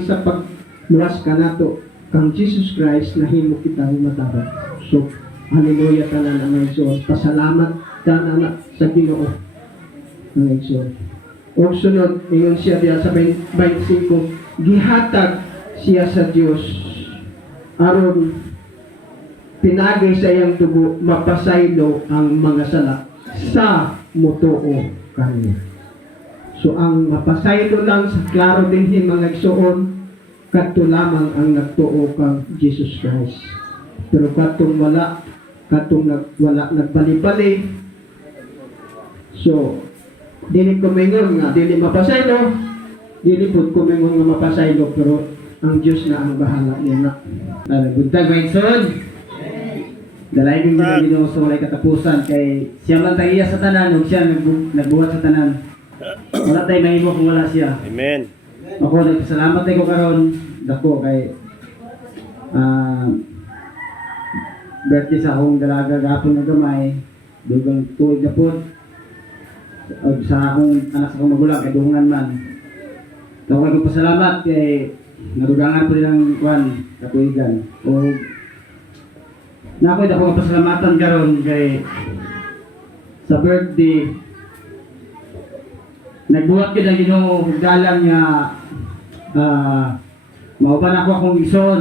sa pagluwas ka nato kang Jesus Christ na himo kitang matabang. So, hallelujah tanan ang Igsoon. Pasalamat ka na sa Ginoo ng Igsoon. O sunod, ingon siya diya sa 25, gihatag siya sa Dios aron pinagay sa iyang dugo mapasaylo ang mga sala sa mutuo kanya. So ang mapasaylo lang sa klaro din hin mga igsoon kadto lamang ang nagtuo kang Jesus Christ. Pero katong wala katong nag, wala nagbali-bali so dili ko mingon nga dili mapasaylo dili pud ko mingon nga mapasaylo pero ang Dios na ang bahala niya na. Ano, buntag Maigson. Dalay din Ginoo sa walay katapusan kay siya man tagiya sa tanan ug siya nagbu- nagbuhat sa tanan. Wala tay mahimo kung wala siya. Amen. Ako nagpasalamat tayo ko karon. Dako kay ah birthday sa akong dalaga gapon na gamay. Dugang tuig na og sa akong anak sa akong magulang kay dungan man. Dako ko pasalamat kay nadugangan po nilang kwan katuigan o na ako dako pasalamatan karon kay sa birthday nagbuhat ang Ginoo og dalan nga ah mauban ako akong ison.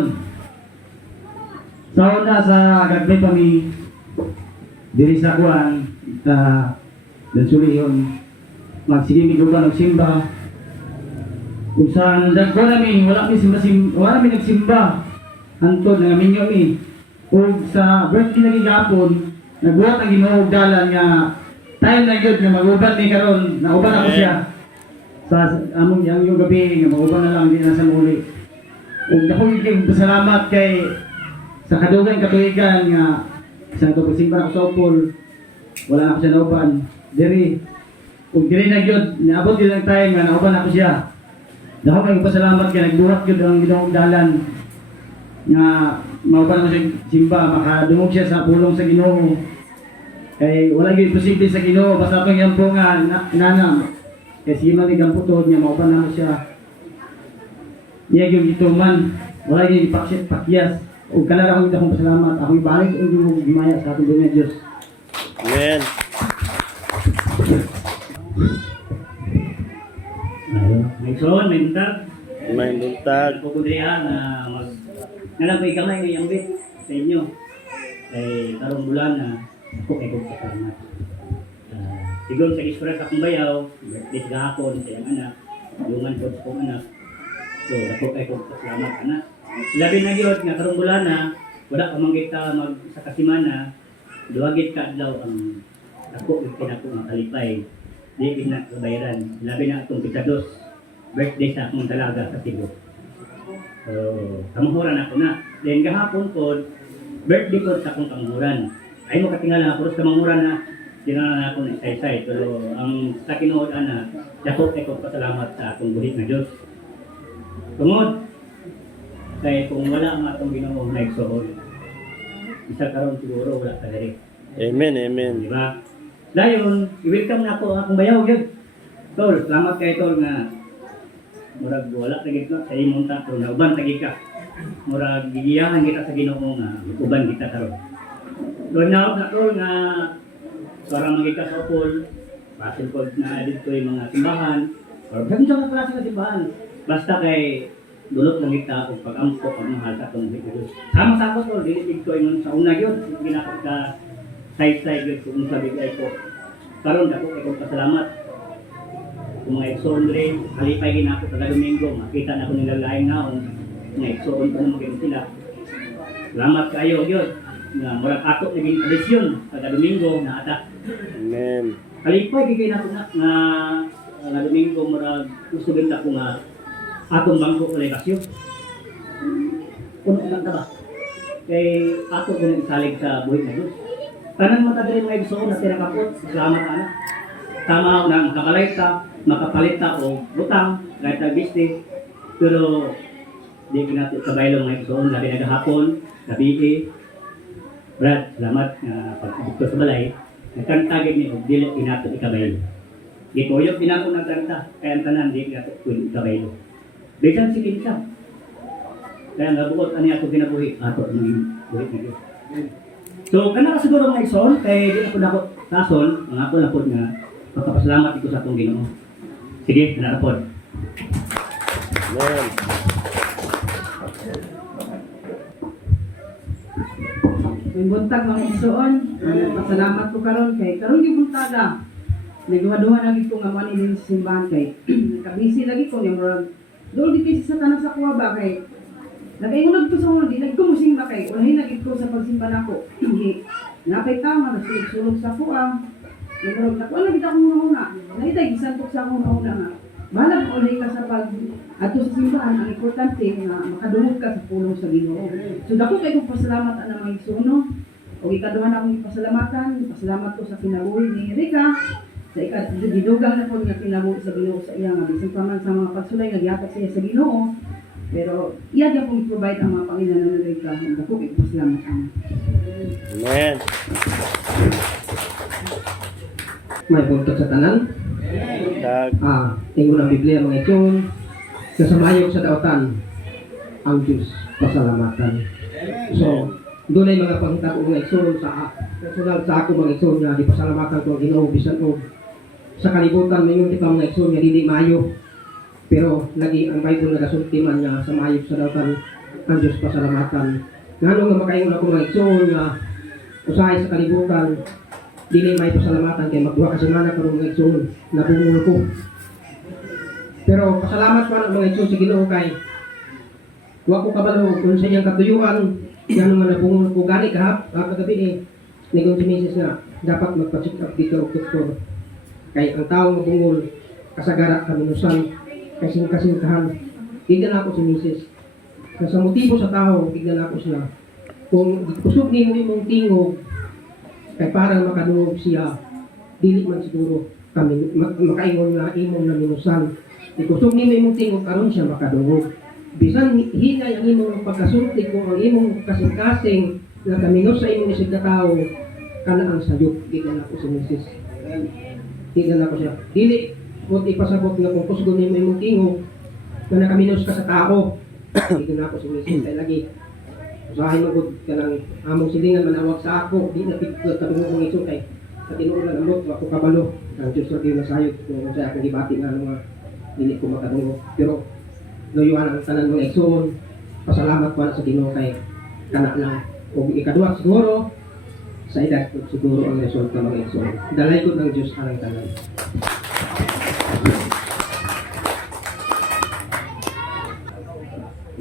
Sa una sa gabi pa mi diri sa kuan ta dan suliyon magsige mi guban og simba. Kung saan dagko na mi wala mi simba sim wala mi nagsimba. Antod nga minyo mi. Ug sa birthday lagi gapon nagbuhat ang Ginoo dalan nga time na gyud nga maguban ni karon. Nauban ako siya. Sa among yang yung gabi nga mauban na lang di na sa muli. Ug dako gyud kay salamat kay sa kadugang katuigan nga sa to pasimba ako sa upol wala na ako siya nauban. Diri ug diri na gyud naabot gyud ang time nga nauban ako siya. Dako kay pasalamat kay nagbuhat gyud ang Ginoong dalan. Nga mauban ako siya simba makadungog siya sa pulong sa Ginoo kay wala gyud posible sa Ginoo basta pang yan po nga na, nana kay sige man igang putod niya mauban na mo siya niya yung gituman wala gyud ipaksit pakyas ug kanara akong akong pasalamat ako ibalik ang Ginoo gimaya sa atong dunya Dios Amen. May son, may buntag. May buntag. Pagkudriya na mag... Nalang ko ikamay ngayong bit sa inyo. Kay karong bulan na ako kay kong kasalamat. Uh, sa express akong bayaw, birthday sa hapon sa iyang anak, lungan ko sa anak. So, ako kay kong kasalamat anak. Labi na yun, nga karong bulan na, wala ka man kita mag sa kasimana, duwagit ka daw ang ako yung kinako nga kalipay. Di ina kabayaran. Labi na itong pitados. Birthday sa akong dalaga sa Cebu. So, kamuhuran ako na. Then gahapon po, birthday ko sa akong kamuhuran. Ay mo katingala ako, sa kamuhuran na tinala na ako ng isa-isa. Pero ang sa kinuod na, dako kay ko pasalamat sa akong buhit na Diyos. Tungod, kay kung wala ang atong ginoo na igsoon, isa karon siguro wala ka diri. Amen, amen. Di ba? Dayon, i-welcome na ako akong bayaw gyud. Tol, salamat kay Tol nga murag wala tagit na sa imong ta pero nauban tagi ka. Murag gigiyahan kita sa Ginoo nga uban kita karon. Doon na na Tol nga para magika sa upol, pasil ko na dito yung mga simbahan, or sa mga klase ng simbahan. Basta kay dulot lang kita kung pag-ampo, pagmahal sa itong Diyos. Sama sa ako Tol, dinitig ko yung sa una yun, ginakot ka side-side yun kung sabi ay ko. Karon ako kong pasalamat. Kung mga eksoon rin, halipay gina ako kada Domingo, makita na ako nila laing naon, mga eksoon pa naman ganun sila. Salamat kayo yun. Nga murag ako naging tradisyon kada Domingo na ata. Amen. Halipay kay na na nga nga Domingo murag gusto ganda ko nga atong bangko kolegasyon. Puno lang ta ba? Kay ako ko nang isalig sa buhay na Diyos. Tanan mo tagali mga ibso na tinakapot, salamat ana. Tama na makapalit ta, makapalit ta o butang, kahit business. Pero di ko natin sabay lang mga ibso, labi na gahapon, gabi eh. Brad, salamat nga pag sa balay. Nagkantagin ni og dili pinato ikabaylo. Ko yung pinako ng kanta, kaya ang tanan di pinato kun ikabaylo. Bisan si kinsa. Kaya nga bukod ani ato ginabuhi ato nang buhi na Dios. So kana ka siguro mga igsoon kay di ako dako tason ang ako pod nga pagpapasalamat ito sa atong Ginoo. Sige, kana pod. Amen. May buntag mga igsoon, pasalamat ko karon kay karon gyud buntaga. Nagawa-duha lagi ko nga mani din sa simbahan kay kabisi lagi ko yung murag dol di kasi sa tanan sa kuha ba kay Nagaingon ko sa una, di nagkumusimba kay ulahin lagi ko sa pagsimba nako. Napay tama na sulog sa kuha. Nagkaroon na ko, ano kita akong una Naitay, gisantok sa akong una nga. Bahala mo ulit ka sa pag ato sa simbahan, ang importante nga makadungog ka sa pulong sa Ginoo. So dako kay kong pasalamat ang mga igsuno. O ikaduhan akong pasalamatan, pasalamat ko sa kinabuhi ni Rika. Sa ikat, gidugang na po nga kinabuhi sa Ginoo sa iya nga bisan pa man sa mga pagsulay nga gihatag siya sa Ginoo. Pero iya niya pong i-provide ang mga Panginoon ng Rika. Dako kay pasalamat ang Amen. May buntag sa tanan. Buntag. Ah, ingon ang Biblia mga itong kasamayog sa dautan ang Diyos pasalamatan. So, doon ay mga pangita ko mga igsoon sa personal sa ako mga igsoon nga di pasalamatan ko ang Ginoo bisan og sa kalibutan mayon kita mga igsoon nga dili maayo. Pero lagi ang Bible nagasulti man nga sa mayog sa dautan ang Diyos pasalamatan. Ngano nga makaingon ako mga igsoon nga usahay sa kalibutan dili may pasalamatan kay magduha ka semana karon mga igsoon nabungol ko. Pero pasalamat pa ng mga igsoon sa Ginoo kay wa ko kabalo kung sa iyang katuyuan. Yan naman nabungol ko. Gani kahap ah, kagabi ni nigon si Mrs. na dapat magpa-check up dito og doktor. Kay ang taong mabungol kasagara kaminusan kasing kasingkahan tignan ako si Mrs. Sa motibo sa tao tignan ako siya. Kung kusog ni mo imong tingog kay parang makadungog siya dili man siguro kami mak- makaingon nga imong na minusan ikusog ni mo imong tingog karon siya makadungog. Bisan hinay ang imong pagkasulti kung ang imong kasing-kasing na kaminos sa imong isig na tao kana ang sayop. Tignan ako si Mrs. tignan ako siya. Dili kung ipasabot nga kung kusog ni mo imong tingog na nakaminos ka sa tao. Tignan ako si Mrs. ay lagi usahay magod ka ng among silingan manawag sa ako. Di na pitlot ka tungo kong iso kay sa tinuod na amot ako kabalo. Ang Diyos lagi na sayot kung sa akong gibati nga mga dili ko makadungo. Pero loyuan ang tanan mga igsoon pasalamat pa sa Ginoo kay kana lang. O ikaduha siguro sa edad ko siguro ang resulta mga igsoon dalay ko ng Diyos ang tanan.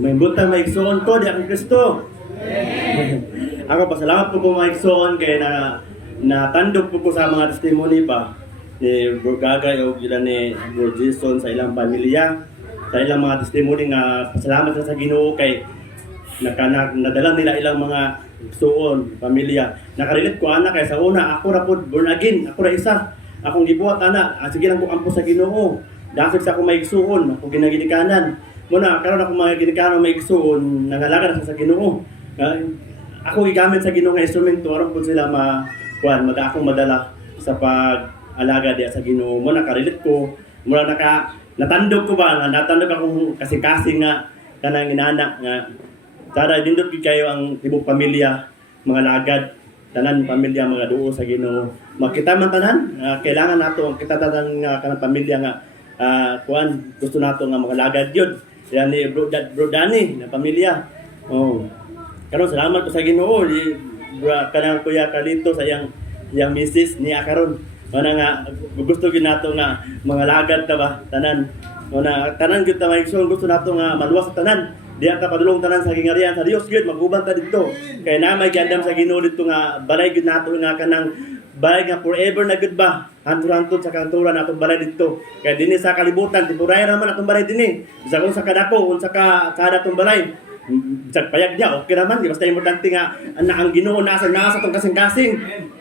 May buntag may igsoon ko, di akong Kristo. Ako pasalamat po po mga igsoon kay na natandog po po sa mga testimony ba ni Bro Gagay o gila ni Bro Jason sa ilang pamilya. Sa ilang mga testimony nga pasalamat sa sa Ginoo kay nakanak nadala nila ilang mga igsoon pamilya. Nakarelate ko ana kay sa una ako ra pod born again. Ako ra isa. Akong gibuhat ana. Ah, sige lang ko ampo sa Ginoo. Dasig sa ako may igsoon ako ginaginikanan muna karon ako mga ginikanan may igsoon nangalaga na sa Ginoo ako gigamit sa Ginoo nga instrumento aron po sila ma kuan mada akong madala sa pag alaga diya sa Ginoo. Mo nakarelate ko mura naka natandog ko ba na natandog akong kasi-kasi nga kanang inana nga Tara dindot gid kayo ang tibok pamilya mga lagad tanan pamilya mga duo sa Ginoo. Makita man tanan ah, kailangan nato ang kita tanan nga kanang pamilya nga ah, kuan gusto nato nga mga lagad yun. Yan ni bro, Dad- bro Danny na pamilya. Oh karon salamat ko sa Ginoo. Di kanang kuya Kalito sa iyang iyang misis niya karon. Mana nga gusto gyud nato nga mga lagad ta ba? Tanan. Mana tanan gyud ta may gusto nato nga maluwas sa tanan. Diya ka padulong tanan sa gingarian sa Dios gyud maguban ta didto kay na may giandam sa Ginoo didto nga balay gyud nato nga kanang balay nga forever na gyud ba? Hantod-hantod sa kanturan atong balay didto kay dinhi sa kalibutan temporary naman atong balay dinhi. Bisa kung sa kadako unsa ka kada atong balay sa payag niya, okay naman. Di basta importante nga, na ang ginoo nasa nasa atong kasing-kasing.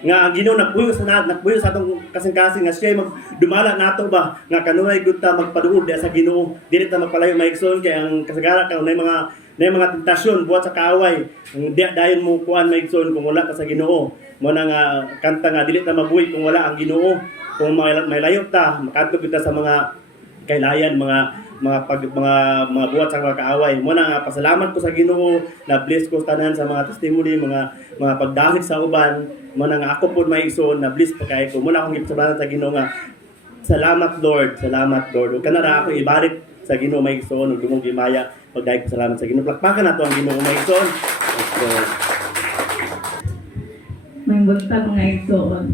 Nga ang ginoo nagpuyo sa nat, nagpuyo sa atong kasing-kasing. Nga siya mag dumala nato ba? Nga kanunay gud ta magpaduol sa ginoo. Dili ta magpalayo maigsoon kay ang kasagara kanunay mga na mga tentasyon buhat sa kaaway. Di dayon mo kuan maigsoon kung wala ka sa Ginoo. Mo na nga kanta nga dili ta mabuhi kung wala ang Ginoo. Kung may, may layo ta, makadto kita sa mga kailayan mga mga pag mga mga buhat sa mga kaaway. Mo na nga pasalamat ko sa Ginoo na bless ko tanan sa mga testimony mga mga pagdahig sa uban. Mo na nga ako pud may igsoon na bless pa kay ko. Mo na akong gipasalamat sa Ginoo nga salamat Lord salamat Lord. Ug kana ra ako ibalik sa Ginoo may igsoon ug dumong gimaya. Pagdahig ko salamat sa Ginoo. Plakpakan nato ang Ginoo may igsoon so, May buntag mga igsoon.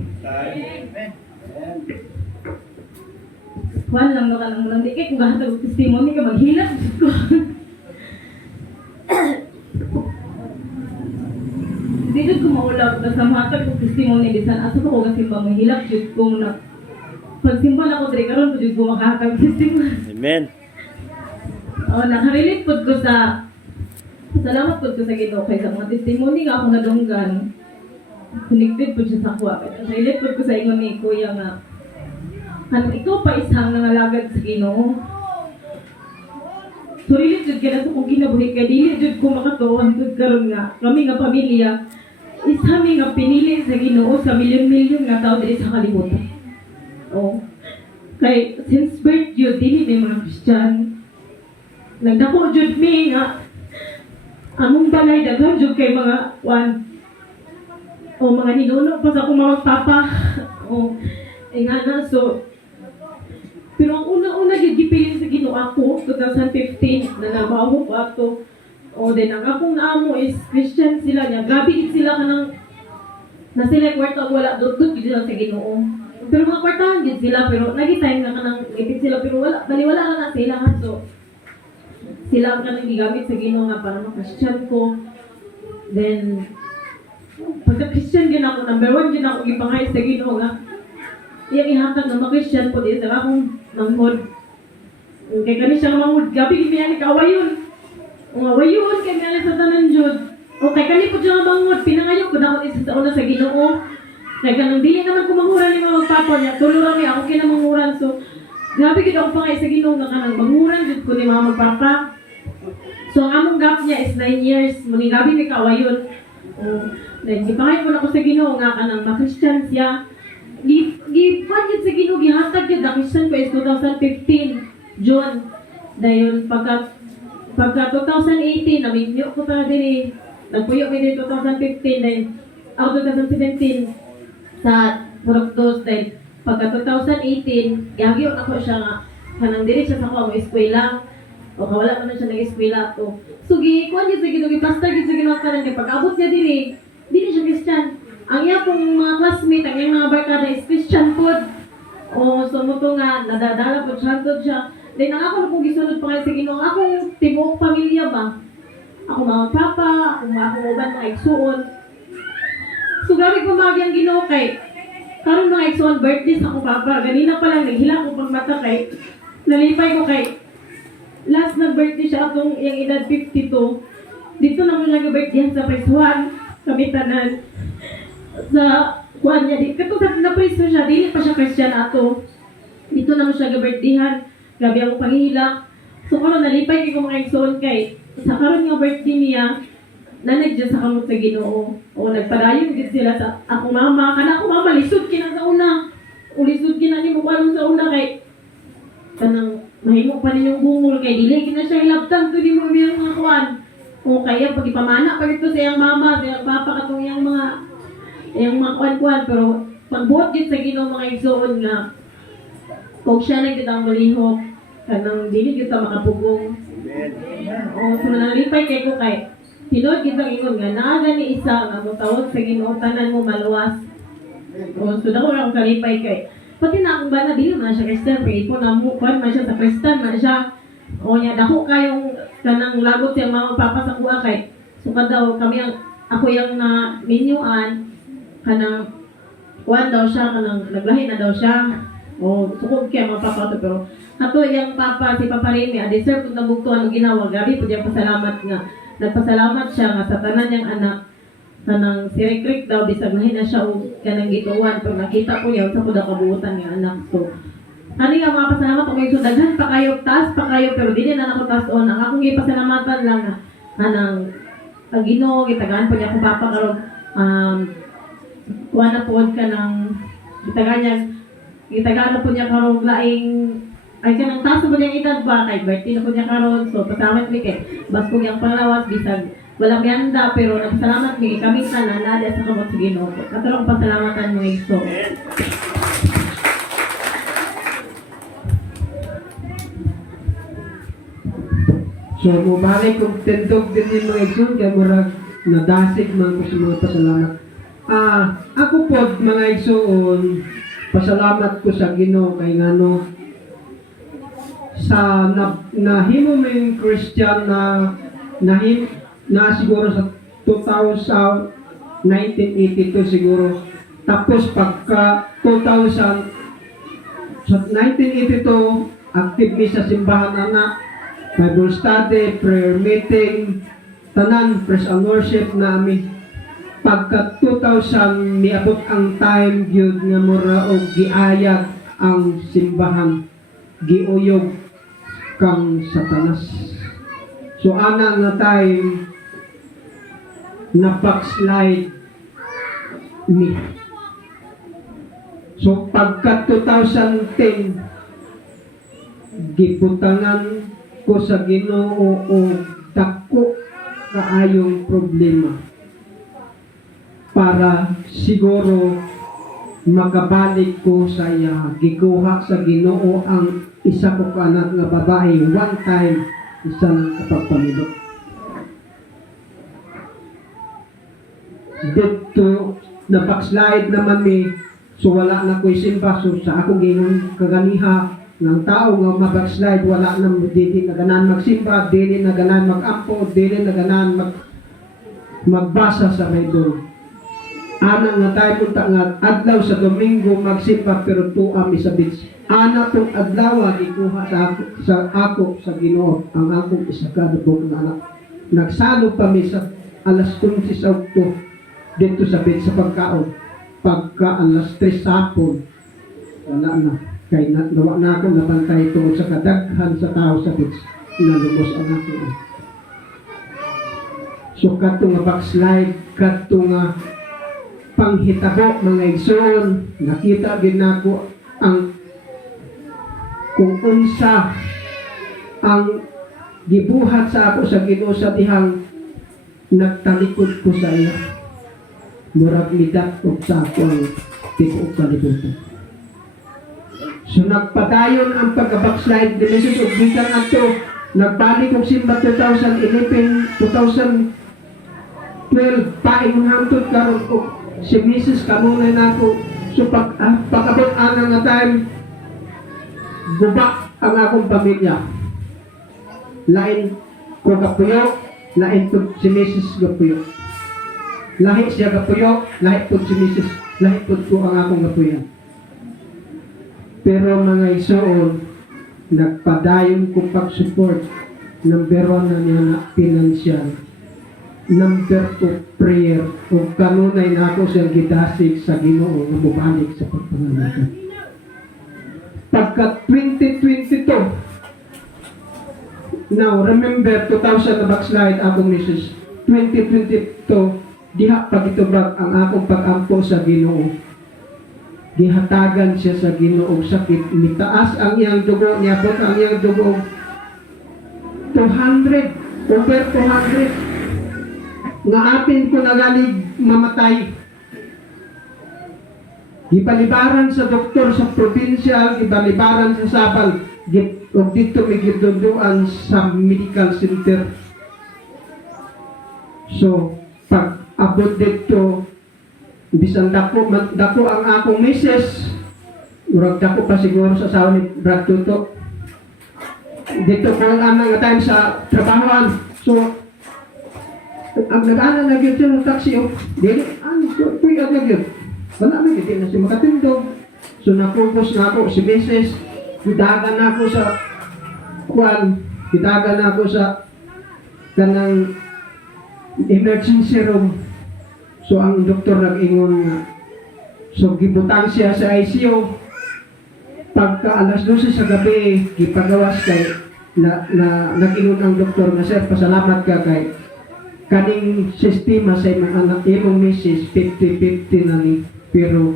Juan lang no ka lang mulang di kay kung gahatag og testimony ka maghilak ko. Dito ko maulab na sa matag og testimony bisan aso ko kasi ba mahilak jud ko na pagsimba na ko diri karon jud ko makahatag testimony. amen Oh, nakarelate po ko sa Salamat po ko sa Ginoo kay sa mga testimony nga ako nadunggan. Connected po siya sa kuha. Relate po ko sa ingon ni Kuya nga kan ikaw pa isang nangalagad sa Ginoo. So relate jud kaya sa kong kinabuhi kay dili jud ko makatuon jud karon nga kami nga pamilya isa mi nga pinili sa Ginoo sa milyon-milyon nga tao diri sa kalibutan. Oh. Kay since birth yun, dili may mga Christian. Nagdako jud mi nga among balay daghan jud kay mga one o mga ninuno pa sa akong mga papa o eh nga so pero ang una-una gyud gipili sa Ginoo ako 2015 na nabaho ko ato. O din ang akong naamo is Christian sila niya grabe gid sila kanang na sila kwarta wala dudot gid sa Ginoo. Pero mga kwartahan gid sila pero lagi time nga kanang ipit sila pero wala baliwala na na sila ha? So sila ang kanang gigamit sa Ginoo nga para ma-Christian ko. Then pagka Christian gid ako number one gid ako gipangay sa Ginoo nga iyang ihatag nga ma-Christian ko di sa akong manghod. Kay kani siya manghod gabi gid niya kawayon. Ang awayon kay niya sa tanan jud. O kay kani po siya nga manghod pinangayo ko daw isa sa una sa Ginoo. Kay kanang dili naman ko ni mga magpapa niya. Tulo lang niya ako kinamanghuran so Grabe gid ako pangay sa Ginoo nga kanang manguran jud ko ni mga magpapa. So ang among gap niya is 9 years. Muni gabi mi kawayon. Oh, then gipangay ko na ko sa Ginoo nga kanang ma-Christian siya. Gi gi budget sa Ginoo gihatag gyud ang Christian ko is 2015 June. Dayon pagka pagka 2018 naminyo ko ta diri. Nagpuyo mi diri 2015 then out 2017 sa Purok then pagka 2018 gagyo na ko siya nga kanang diri siya sa ko ang eskwela o kawala man na siya ng eskwela to so gi kuan gyud sa Ginoo gi pastor gyud sa Ginoo karon kay pag abot niya diri dili siya Christian ang iya pong mga classmate ang iyang mga barkada is Christian pod o so mo to nga nadadala po siya siya then ang ako na pong gisunod pa nga sa Ginoo ang akong tibuok pamilya ba ako mga papa ako mga akong uban mga igsuon so grabe pumagi ang Ginoo kay Karon mga igsoon birthday sa ako papa. Ganina pa lang naghila ko pag mata kay nalipay ko kay last na birthday siya atong yung edad 52. Dito na mo siya birthday sa Paisuan, Kamitanan. Sa kuan niya dito kato sa na preso siya dili pa siya Christian ato. Dito na mo siya birthdayhan. Grabe ang panghila. So karon nalipay kay ko mga igsoon kay sa karon nga birthday niya nanagdyan sa kamot sa Ginoo. O nagpadayon gid sila sa ako mama, kana ako mama lisod kina sa una. O lisod kina ni mo sa una kay kanang mahimo pa ninyong bungol kay dili kina siya ilabtan to di mo mga kuan. O kaya pag ipamana pa ito sa iyang mama, sa iyang papa katong iyang mga iyang mga kuan-kuan pero pagbuot gid sa Ginoo mga igsoon nga kung siya nagdid ang malihok kanang dili gyud ta makapugong. O so nalipay kay ko kay Tinod kita ingon nga naaga ni isa nga mutawag sa Ginoo tanan mo maluwas. O so dako ra kalipay kay pati na akong bana dili man siya Christian pero ipo na mo kwan man siya sa Christian man siya. O nya dako kayong kanang lagot siyang mga papa sa kuha kay so daw kami ang ako yung na minyuan kanang kuan daw siya kanang naglahi na daw siya. O sukod kay mga papa to pero ato yung papa si Papa Remy, a deserve kung nabugtuan ang ginawa. Gabi po diyan pasalamat nga nagpasalamat siya nga sa tanan niyang anak kanang sirikrik daw bisag nahin na siya og kanang gituwan pero nakita ko yaw sa pud kabuutan nga anak so Ani nga mga pasalamat ko so daghan pa kayo taas pa kayo pero dili na nako taas on ang akong gipasalamatan lang nga kanang ang Ginoo gitagaan pa niya ko papa karon um kuha na pod ka ng gitagaan niya gitagaan na po niya karon laing ay kanang taas mo niyang edad ba? Kay birthday na ko niya karon. So pasalamat mi kay bas ko yang panglawas bisag wala miyanda pero nagpasalamat mi kami tanan nada sa kamot sa Ginoo. Katulong pasalamatan mo igso So, mubalik kung tendog din ni igsoon, kaya murag nadasig man ko sa mga pasalamat. Ah, ako po, mga igsoon, pasalamat ko sa Ginoo kay ngano sa na, nahimo mo yung Christian na nahim na siguro sa 2000 1982 siguro tapos pagka 2000 sa 1982 active mi sa simbahan anak Bible study, prayer meeting, tanan, praise and worship namin. Pagka 2000, niabot ang time gyud nga mura og giayag ang simbahan, giuyog kang satanas. So ana nga time na backslide ni. So pagka 2010 gibutangan ko sa Ginoo o dako kaayong problema para siguro magabalik ko sa iya. Gikuha sa Ginoo ang isa ko kanak nga babae. One time isang kapagpamilok dito na backslide naman mi so wala na ko'y simba so sa akong gingon kaganiha ng tao nga mabackslide wala na dili na ganan magsimba dili na ganan magampo dili na ganan mag magbasa sa Bible ana nga tayo punta nga adlaw sa Domingo magsimba pero tuwa mi sa beach ana tong adlaw gikuha sa ako sa ako sa Ginoo. Ang akong isa ka dubok na anak nagsalo pa mi sa alas 11 sa Okto dito sa beach sa pagkaon. Pagka alas 3 sa hapon wala na. Kay na, nawa na ako napantay tungod sa kadaghan sa tao sa beach na lumos ang ako. So kato nga backslide kato nga panghitabo mga igsoon. Nakita gid nako ang kung unsa ang gibuhat sa ako sa Ginoo sa dihang nagtalikod ko sa iya. Murag midat og sa ako ang tibuok kalibutan So nagpadayon ang pagka-backslide di message of gikan ato nagbalik og simba 2011 2012 paingon hangtod karon og si Mrs. kamunay nako so pag ah, pag-abot ana nga time guba ang akong pamilya lain ko kapuyo lain po si Mrs. kapuyo lahi siya kapuyo lahi po si Mrs. lahi po ko ang akong kapuyo pero mga isoon, nagpadayon ko pag-support. Number one na niya na financial. Number two, prayer. O kanunay na ako siyang gidasig sa ginoo na bumalik sa pagpangalatan. Pagka 2022, now remember 2000 na backslide akong misis. 2022, diha pagitubag ang akong pag-ampo sa ginoo gihatagan siya sa Ginoo sakit nitaas ang iyang dugo niabot ang iyang dugo 200 over 200 nga apin ko nagalig mamatay. Gipalibaran sa doktor sa provincial gipalibaran sa Sabal. Og dito may giduduan sa medical center. So pag abot dito bisan dako dako ang akong misis. Urag dako pa siguro sa asawa ni Brad Tuto. Dito ko ang nga time sa trabahoan. So ang nag-ana na gyud siya ng taxi oh dili so kuy ang gyud wala na gyud na si makatindog. So napupos na ako si misis. Gidagan na ako sa kwan. Gidagan na ako sa kanang emergency room. So ang doktor nag-ingon nga so gibutang siya sa ICU pagka alas 12 sa gabi gipagawas kay na, na nag-ingon ang doktor nga sir pasalamat ka kay kaning sistema sa imong anak imong misis 50-50 na ni pero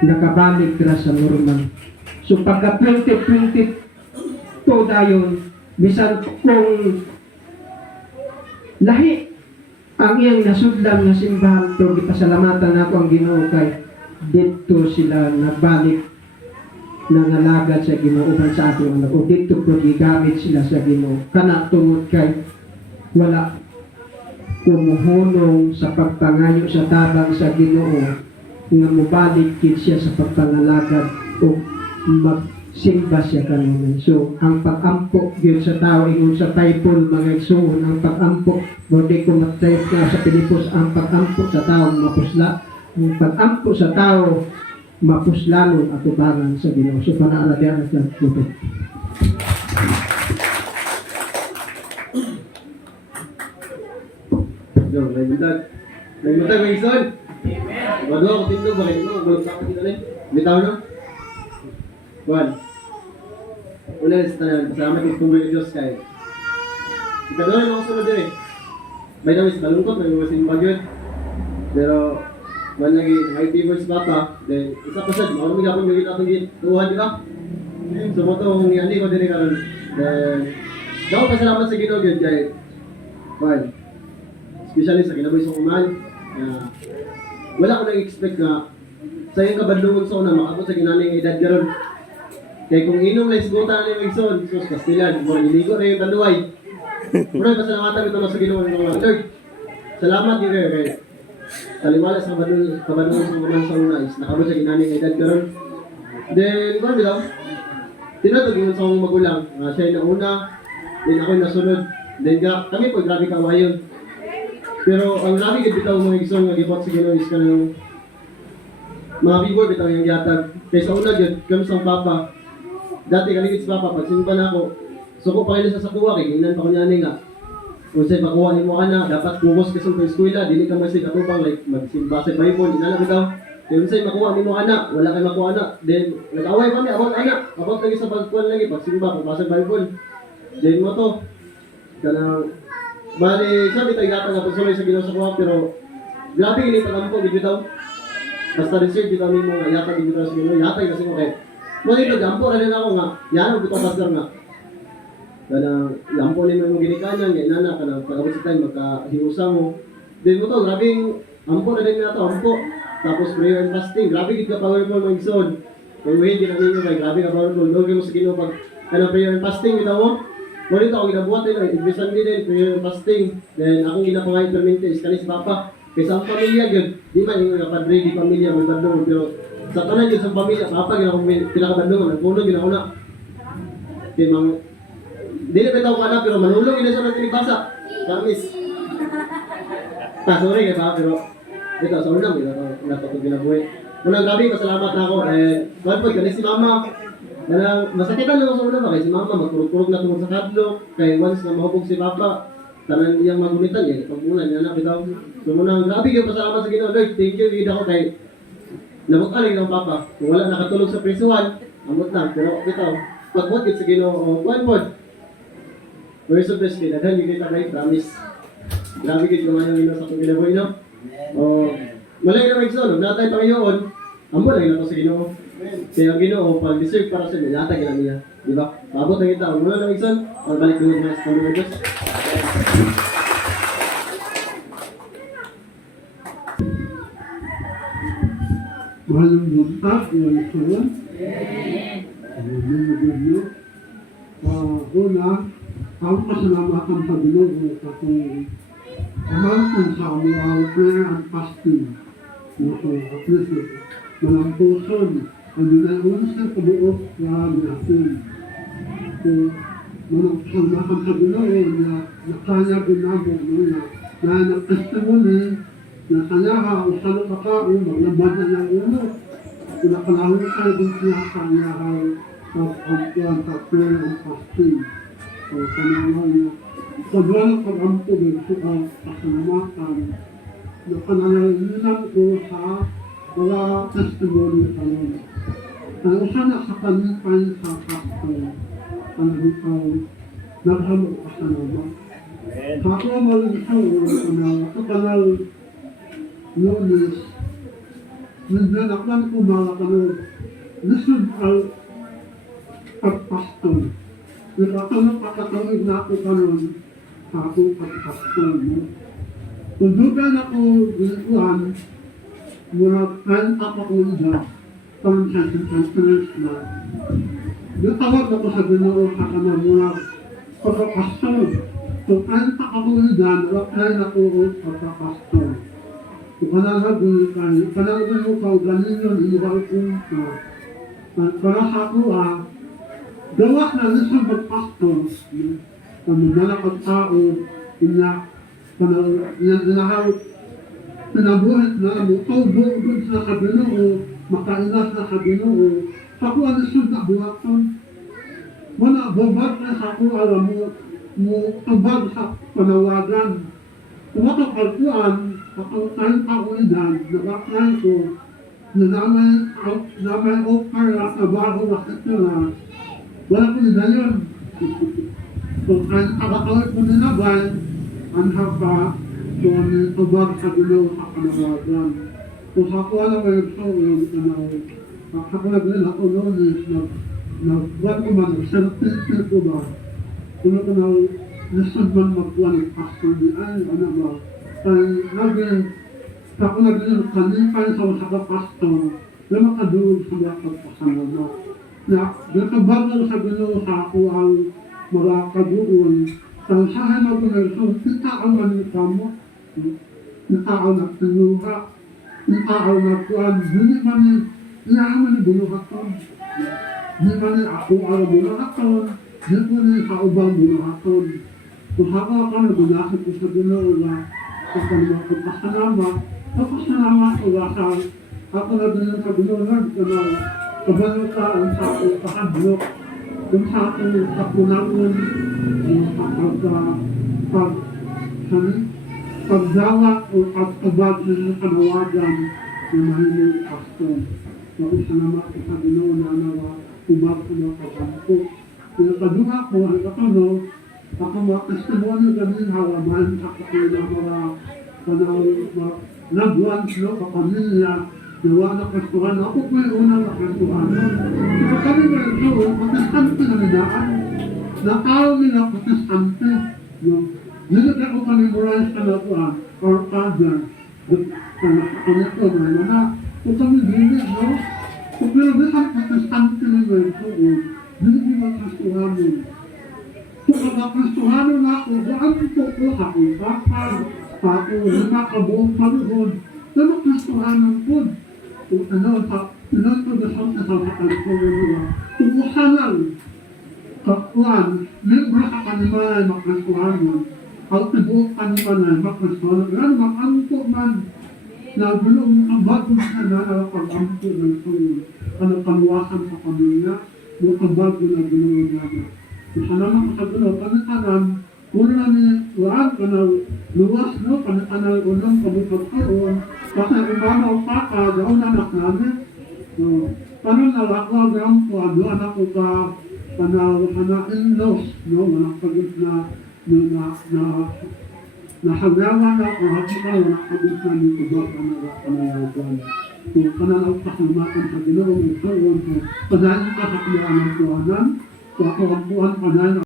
nakabalik ra sa normal. So pagka 2020 to dayon bisan kung lahi ang iyang nasudlan nga simbahan to gipasalamatan nako ang Ginoo kay dito sila nagbalik nangalagad sa Ginoo uban sa ating anak o dito ko gigamit sila sa Ginoo. Kana tungod kay wala kumuhulong sa pagpangayo sa tabang sa Ginoo nga mubalik kit siya sa pagpangalagad o magsimba siya kanunay. So, ang pag-ampo yun sa tao, ingon sa typhoon, mga igsoon, ang pag-ampo, hindi ko matayot na sa Pilipos, ang pag-ampo sa tao, mapusla. Ang pag-ampo sa tao, mapuslalon at ubangan sa Ginoo. So, panaaladayan at nagtutok. Yo, may budag. May budag, may ison. Bago ako tindo, bakit mo? Bulog sa akin rin. Bitaw no? Juan. Una sa tanan, pasalamat yung pumuli ng Diyos kay. Ikadoon ako sunod din eh. By the sa may mga simbag yun. Pero, man lagi, high fever si Papa, then, isa pa siya, makamig ako yung gina akong tuhan, di ba? So, mo to, ang niyani ko din eh karon. Then, daw pasalamat sa Ginoo yun kay, Juan, especially sa kinabuhi sa kuman, na wala ko nag-expect na sa iyong kabadlungon sa una, makabot sa ginanay nga edad karon. Kaya kung inom lang isgutan na yung igsoon, sus Kastilan, mo iligo na yung tanduay. Bro, pasalamatan ito na sa ginawa ng mga Lord. Salamat kayo kay Talimala sa kabadlungon sa kuman sa una is nakabot sa ginanay nga edad karon. Then, kung bilang, tinatag yun sa akong magulang, uh, siya yung nauna, then ako yung nasunod. Then, kami po, grabe kawayon. Pero ang grabe gid bitaw mga igsoon nga gibot sa Ginoo is kanang mga bigor bitaw yung yatag. Kay sa una gyud kami sa papa. Dati kaligid sa papa pag simba na ako. Suko pa kayo sa sakuha kay ginan pa ko niya nga. Kung sa'y makuha ni mo ka na, dapat kukos ka sa eskwela, dili ka masig atubang, like, magsimba sa Bible, inala bitaw. Kaya kung sa'y makuha ni mo anak, wala kay makuha anak. Then, nag-away kami, about anak. About lagi sa pagkuhan lagi, pag simba, pagbasa Bible. Then mo to, kanang Bali, sabi tayo gata nga pagsulay sa Ginoo sa kuha, pero grabe gini pagampo gid bitaw. Basta reserve bitaw nimo nga yata gid bitaw sa Ginoo, yata kasi mo kay. Mo dito gampo ra din ako nga, yan ang bitaw pastor nga. Kana lampo ni mo ginikanan nga nana kana pagabot sa time magkahiusa mo. Then mo to grabe ampo na din nato, ampo. Tapos prayer and fasting, grabe gid ka powerful mo igsoon. Kung wait gid ninyo kay grabe ka powerful, dogi mo sa Ginoo pag kana prayer and fasting bitaw mo. Mo dito ako ginabuhat din, ay ibisan din din, prayer fasting. Then akong ginapangay implemente is kanis papa. Kaysa ang pamilya yun, di man yung kapadre, di pamilya, may bandong, pero sa tanan yun sa pamilya, papa ginakong pinakabandong, nagpuno, ginauna. Kaya mga, dili pa tao ka na, pero manulong ina sa nang tinibasa. Kamis. Ah, sorry kay pa, pero ito, sa unang, ito, ito, ginabuhi. Unang gabi, pasalamat na ako, eh, bakit po, kanis si mama, Malang, masakitan lang ako sa una ba, kay si mama, magkurog-kurog na tungkol sa kadlo, kay once na mahubog si papa, tanan iyang magunitan, eh, pagmulan niya na, bitaw. So, munang, grabe yung pasalamat sa Ginoo, Lord, thank you, gid ako kay, nabukaling ng papa, kung wala nakatulog sa prisuhan, amot lang, pero bitaw, pagbot gid sa Ginoo, o, kuan pod, Verse of Blessed, daghan yung kita kay, promise. Grabe gid kumain ng Ginoo sa akong ginabuhi, no? O, malay na magsun, natay pa ngayon, amo lang na ko sa Ginoo. Kaya ang Ginoo pag deserve para sa niya, yata gina niya, di ba? Paabot na kita, mula na magsun, pagbalik doon na sa Panginoon Diyos. Mahal ng buntag, ng sawan. Amen. Amen. Uh, una, ang pasalamatan sa kasi Mahal kong sa mga prayer and fasting na ko appreciate. Malang ang ginagawa sa kabuok na natin. So, malang pasalamatan sa Ginoo na nakaya binabo no, na na nag-testimony na kanya o sa nakakao, maglabad na ng ulo. Pinakalawin ka din siya kanya sa pagkuhan sa prayer and fasting. So, kanya niya Sobrang pagampo din ko ang pasalamatan na kanalalinan ko sa mga testimony sa mga. Ang usa na sa kanipan sa kasto, ang ikaw naghamog pasalamat. Sa ako malingsaw na sa kanal lunes, nanaklan ko mga kanal, lisod ang pagpastol. Nakakalap kakatawid na ako kanon ako pagkakasal mo. Kung dugan ako ginikuhan, mula kan ako kung dyan, kung sa sintantanas na. Natawag ako sa ginoo kakana mula pagkakasal. Kung kan ako dyan, wakay ako pagkakasal. Kung kanang ginikuhan, kanang ginikuhan, ganin yun, inuhal kong ka. Para sa ako ah, gawa na lisang magpastor. Kung malakad tao, ina, pinahaw, pinabuhat na mo, o doon sa kabinoo, makailas na kabinoo, sa ko ano siya na buhat ko. Wala, babad na sa ko, alam mo, mo, abad sa panawagan. Kung ako kalkuan, ang time ako idan, nabaklan ko, na naman, naman o para trabaho na katila, wala ko nila yun. Kung ang abakawit ko ninaban, ang hapa, ang tubag sa gulo sa panawagan. Kung ako alam mo yung show, yung ano, ako na ako noon is nag, nagbuwan ko man, nagsalapil ko ba, kung ako na, nasad man magbuwan ng pastor di ay, ano ba, kaya naging, ako na din kanipan sa usa pastor, na makaduod sa mga pagpasama mo. Na, nakabagal sa Ginoo sa ako ang mga kaduon, ang sahay mo ko na ito, kita ang manita mo, nakaaw na tinuha, nakaaw na kuwan, hindi man ni, iyahan man ni bunuhat ko. Hindi man ni ako ang bunuhat ko, hindi ko ni sa ubang bunuhat ko. Kung haka ka na gunasat ko sa Ginoo na, kung kanina ko pasanama, ko sa ako na din sa Ginoo na, kabalo ka ang sa ako kahadlok, kung sa ako sa punangon, yung pag, pag, pag, pagdawa o pagtabag ng kanawagan ng mahiling pastor. Na ako sa Ginoo na nawa, ubag ko ng kagampo. Kaya kaduha ko, ang kakano, ako mga testimonyo gamin halaman sa kakina mga panahon na nagwan sila kapamilya nawa na kastuhan. Ako po yung unang nakastuhan. Kaya kami na ito, protestante na nidaan. Nakaaw nila protestante. Yung Nilagay ako kanimurize ka na po ah, or father. Ano ito, ano na. Kung kami dili, no? Kung pero di ang protestante na ito, dili di magkastuhan mo. Kung magkastuhan na ako, daan ito ko ako, bakal, ako, nakakabuong panahon, na magkastuhan ng food. Kung ano, ano ito na sa kasamakan ko, ano, kung usanan, kakuan, membro ka kanimay magkastuhan mo, ang tibukan pa na makasal, yan makampo man. Na gulong ang bago na na pag-ampo ng tuyo. Ano panuwasan sa pamilya, mo ang bago na gulong na na. Isa naman sa gulo, kanakanan, una ni Juan, kana luwas no, kanakanan unang pagkakaroon, kasi umama o paka, daw na anak namin. So, paano nalakwa gam ko, ano anak ko ka, pana, pana in-laws, no, pagod na na na na nahagawa na o hati ka na nakabot na ni Kuba ka na panayagan. Kung kanalaw ka sa sa ginawang ito, kung padahin ka sa kiyaan ng tuwanan, kung ako ang buwan ka na